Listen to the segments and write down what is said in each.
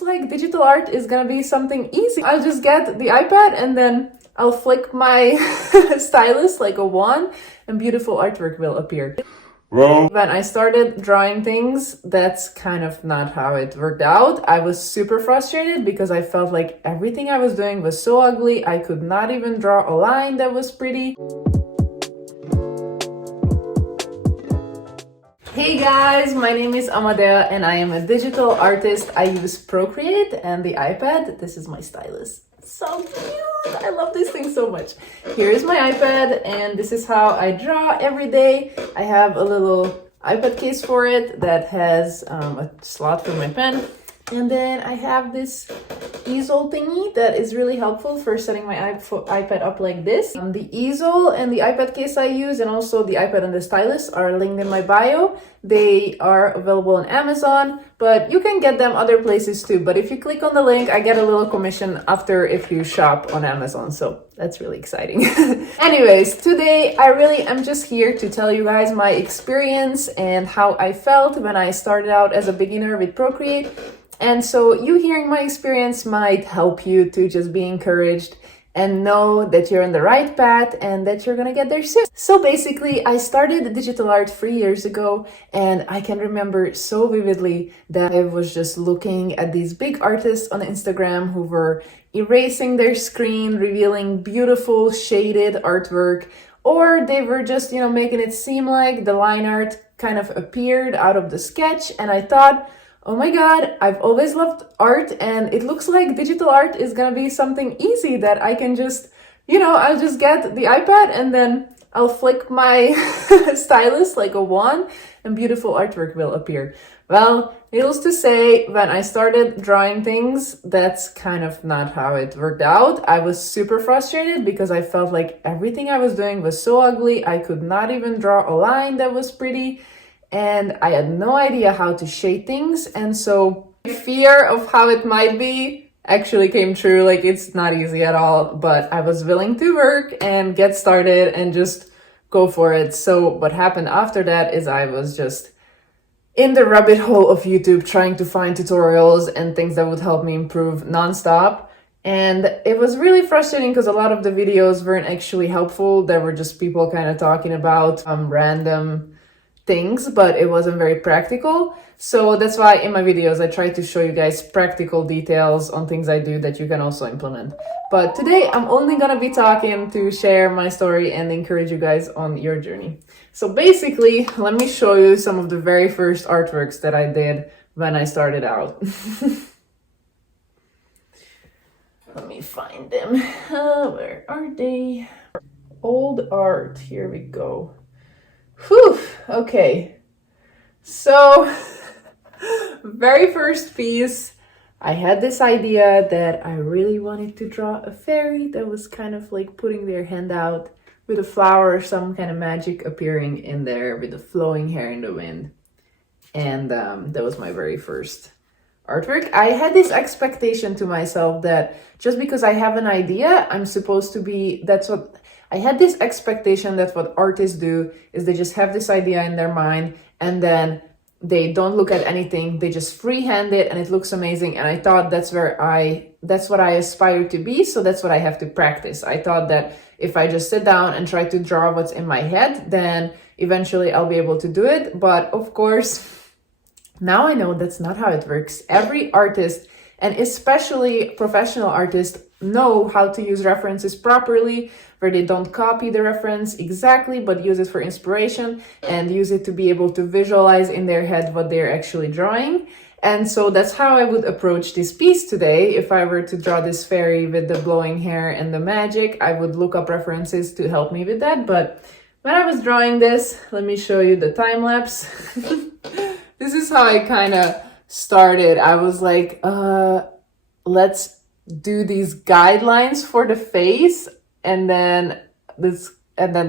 looks like digital art is gonna be something easy. I'll just get the iPad and then I'll flick my stylus like a wand and beautiful artwork will appear. Well, when I started drawing things, that's kind of not how it worked out. I was super frustrated because I felt like everything I was doing was so ugly. I could not even draw a line that was pretty. Hey guys, my name is Amadea and I am a digital artist. I use Procreate and the iPad. This is my stylus. So cute! I love this thing so much. Here is my iPad and this is how I draw every day. I have a little iPad case for it that has a slot for my pen. And then I have this easel thingy that is really helpful for setting my iPad up like this. The easel and the iPad case I use and also the iPad and the stylus are linked in my bio. They are available on Amazon, but you can get them other places too. But if you click on the link, I get a little commission after if you shop on Amazon. So that's really exciting. Anyways, today I really am just here to tell you guys my experience and how I felt when I started out as a beginner with Procreate. And so you hearing my experience might help you to just be encouraged and know that you're on the right path and that you're gonna get there soon. So basically, I started digital art 3 years ago, and I can remember so vividly that I was just looking at these big artists on Instagram who were erasing their screen, revealing beautiful shaded artwork, or they were just, making it seem like the line art kind of appeared out of the sketch. And I thought, oh my God, I've always loved art and it looks like digital art is gonna be something easy that I can just, I'll just get the iPad and then I'll flick my stylus like a wand and beautiful artwork will appear. Well, needless to say, when I started drawing things, that's kind of not how it worked out. I was super frustrated because I felt like everything I was doing was so ugly. I could not even draw a line that was pretty. And I had no idea how to shade things. And so fear of how it might be actually came true. Like, it's not easy at all, but I was willing to work and get started and just go for it. So what happened after that is I was just in the rabbit hole of YouTube trying to find tutorials and things that would help me improve nonstop. And it was really frustrating because a lot of the videos weren't actually helpful. There were just people kind of talking about random things, but it wasn't very practical. So that's why in my videos I try to show you guys practical details on things I do that you can also implement. But today I'm only gonna be talking to share my story and encourage you guys on your journey. So basically, let me show you some of the very first artworks that I did when I started out. Let me find them. Where are they? Old art, here we go. Whew, okay. So, very first piece, I had this idea that I really wanted to draw a fairy that was kind of like putting their hand out with a flower or some kind of magic appearing in there with the flowing hair in the wind. And that was my very first artwork. I had this expectation to myself that just because I have an idea, I'm supposed to be, I had this expectation that what artists do is they just have this idea in their mind and then they don't look at anything. They just freehand it and it looks amazing. And I thought that's what I aspire to be. So that's what I have to practice. I thought that if I just sit down and try to draw what's in my head, then eventually I'll be able to do it. But of course, now I know that's not how it works. Every artist, and especially professional artists, know how to use references properly, where they don't copy the reference exactly, but use it for inspiration and use it to be able to visualize in their head what they're actually drawing. And so that's how I would approach this piece today. If I were to draw this fairy with the blowing hair and the magic, I would look up references to help me with that. But when I was drawing this, let me show you the time lapse. This is how I kind of started. I was like, let's do these guidelines for the face and then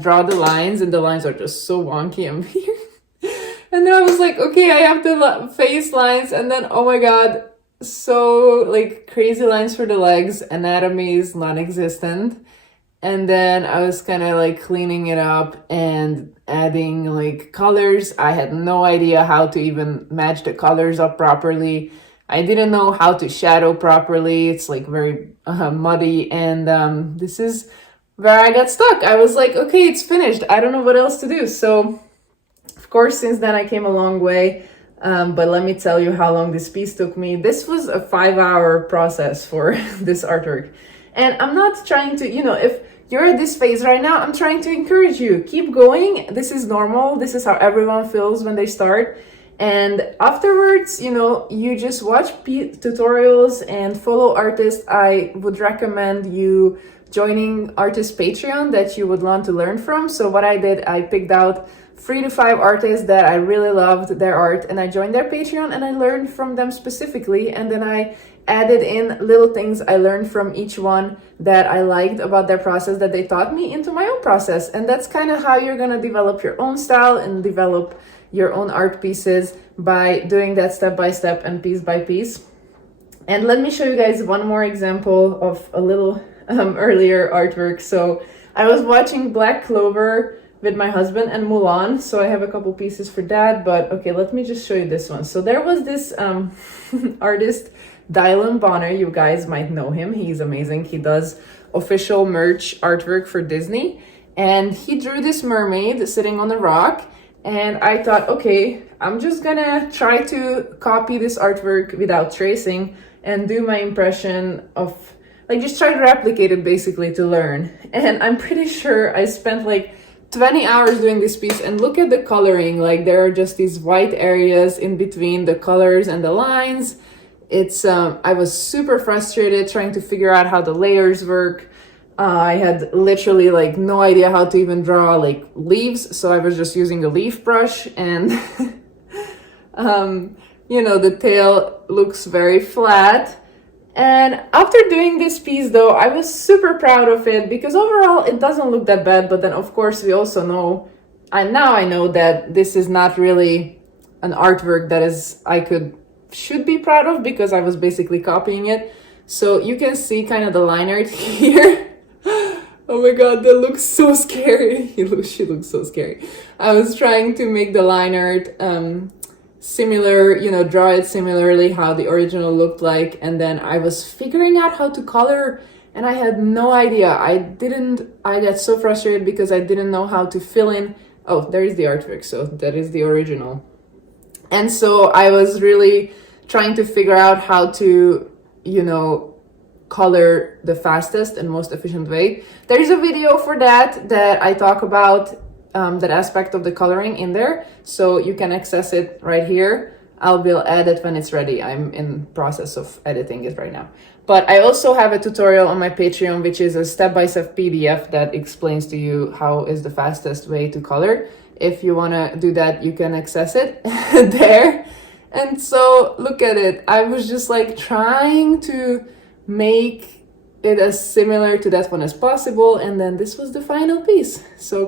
draw the lines, and the lines are just so wonky and weird. And then I was like, okay, I have the face lines, and then oh my God, so like crazy lines for the legs, anatomy is non-existent. And then I was kind of like cleaning it up and adding like colors. I had no idea how to even match the colors up properly. I didn't know how to shadow properly. It's like very muddy, and this is where I got stuck. I was like, okay, it's finished. I don't know what else to do. So of course, since then I came a long way. But let me tell you how long this piece took me. This was a 5-hour process for this artwork. And I'm not trying to, if you're at this phase right now, I'm trying to encourage you. Keep going. This is normal. This is how everyone feels when they start. And afterwards, you just watch tutorials and follow artists. I would recommend you joining artist Patreon that you would want to learn from. So what I did, I picked out 3 to 5 artists that I really loved their art, and I joined their Patreon and I learned from them specifically, and then I added in little things I learned from each one that I liked about their process that they taught me into my own process. And that's kind of how you're gonna develop your own style and develop your own art pieces, by doing that step by step and piece by piece. And let me show you guys one more example of a little earlier artwork. So I was watching Black Clover with my husband and Mulan, so I have a couple pieces for that, but okay, let me just show you this one. So there was this artist, Dylan Bonner. You guys might know him. He's amazing. He does official merch artwork for Disney, and he drew this mermaid sitting on a rock, and I thought, okay, I'm just gonna try to copy this artwork without tracing and do my impression of, like, just try to replicate it basically to learn. And I'm pretty sure I spent like 20 hours doing this piece, and look at the coloring. Like, there are just these white areas in between the colors and the lines. It's I was super frustrated trying to figure out how the layers work. I had literally like no idea how to even draw like leaves, so I was just using a leaf brush, and the tail looks very flat. And after doing this piece though, I was super proud of it, because overall it doesn't look that bad. But then of course we also know, and now I know that this is not really an artwork that should be proud of, because I was basically copying it. So you can see kind of the line art here. Oh my god, that looks so scary. She looks so scary. I was trying to make the line art similar, draw it similarly how the original looked like, and then I was figuring out how to color, and I had no idea. I got so frustrated because I didn't know how to fill in. Oh, there is the artwork, so that is the original. And so I was really trying to figure out how to, color the fastest and most efficient way. There is a video for that I talk about that aspect of the coloring in there, so you can access it right here. I'll add it when it's ready. I'm in process of editing it right now. But I also have a tutorial on my Patreon, which is a step-by-step PDF that explains to you how is the fastest way to color. If you want to do that, you can access it there. And so look at it. I was just like trying to make it as similar to that one as possible, and then this was the final piece. So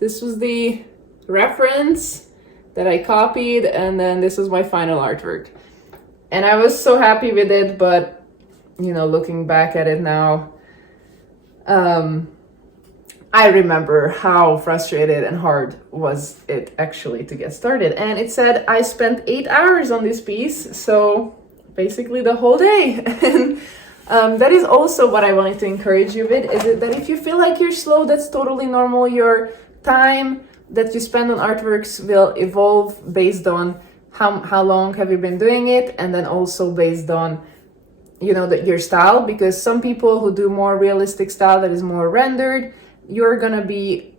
this was the reference that I copied, and then this was my final artwork. And I was so happy with it, but looking back at it now, I remember how frustrated and hard was it actually to get started. And it said I spent 8 hours on this piece, so basically the whole day. And that is also what I wanted to encourage you with, is that if you feel like you're slow, that's totally normal. Your time that you spend on artworks will evolve based on how long have you been doing it, and then also based on your style, because some people who do more realistic style that is more rendered, you're gonna be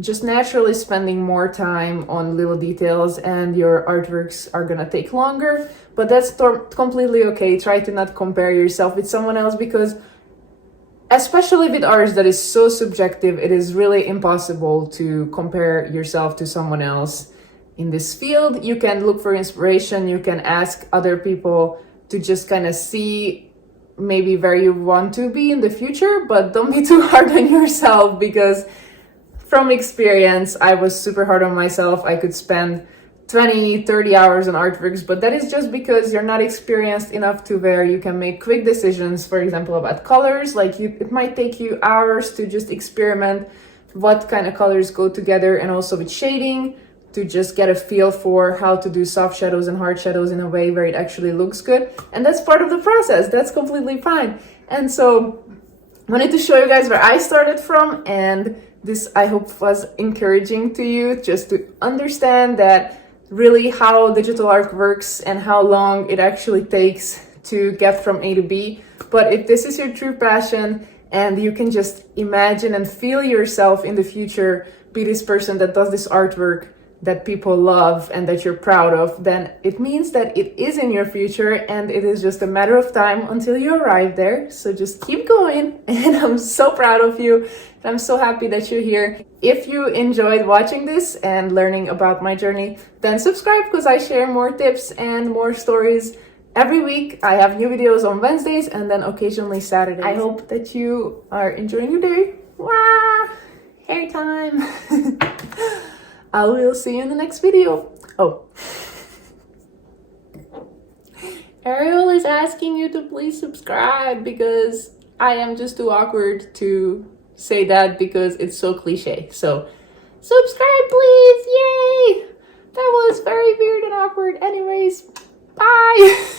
just naturally spending more time on little details, and your artworks are gonna take longer. But that's completely okay. Try to not compare yourself with someone else, because especially with art that is so subjective, it is really impossible to compare yourself to someone else in this field. You can look for inspiration, you can ask other people to just kind of see maybe where you want to be in the future, but don't be too hard on yourself, because from experience, I was super hard on myself. I could spend 20-30 hours on artworks, but that is just because you're not experienced enough to where you can make quick decisions, for example, about colors. Like it might take you hours to just experiment what kind of colors go together, and also with shading, to just get a feel for how to do soft shadows and hard shadows in a way where it actually looks good. And that's part of the process. That's completely fine. And so I wanted to show you guys where I started from, and this I hope was encouraging to you just to understand that really how digital art works and how long it actually takes to get from A to B. But if this is your true passion and you can just imagine and feel yourself in the future be this person that does this artwork that people love and that you're proud of, then it means that it is in your future and it is just a matter of time until you arrive there. So just keep going, and I'm so proud of you and I'm so happy that you're here. If you enjoyed watching this and learning about my journey, then subscribe, because I share more tips and more stories every week. I have new videos on Wednesdays and then occasionally Saturdays. I hope that you are enjoying your day. Wow, hair time. I will see you in the next video. Oh, Ariel is asking you to please subscribe because I am just too awkward to say that because it's so cliche. So subscribe please, yay! That was very weird and awkward. Anyways, bye.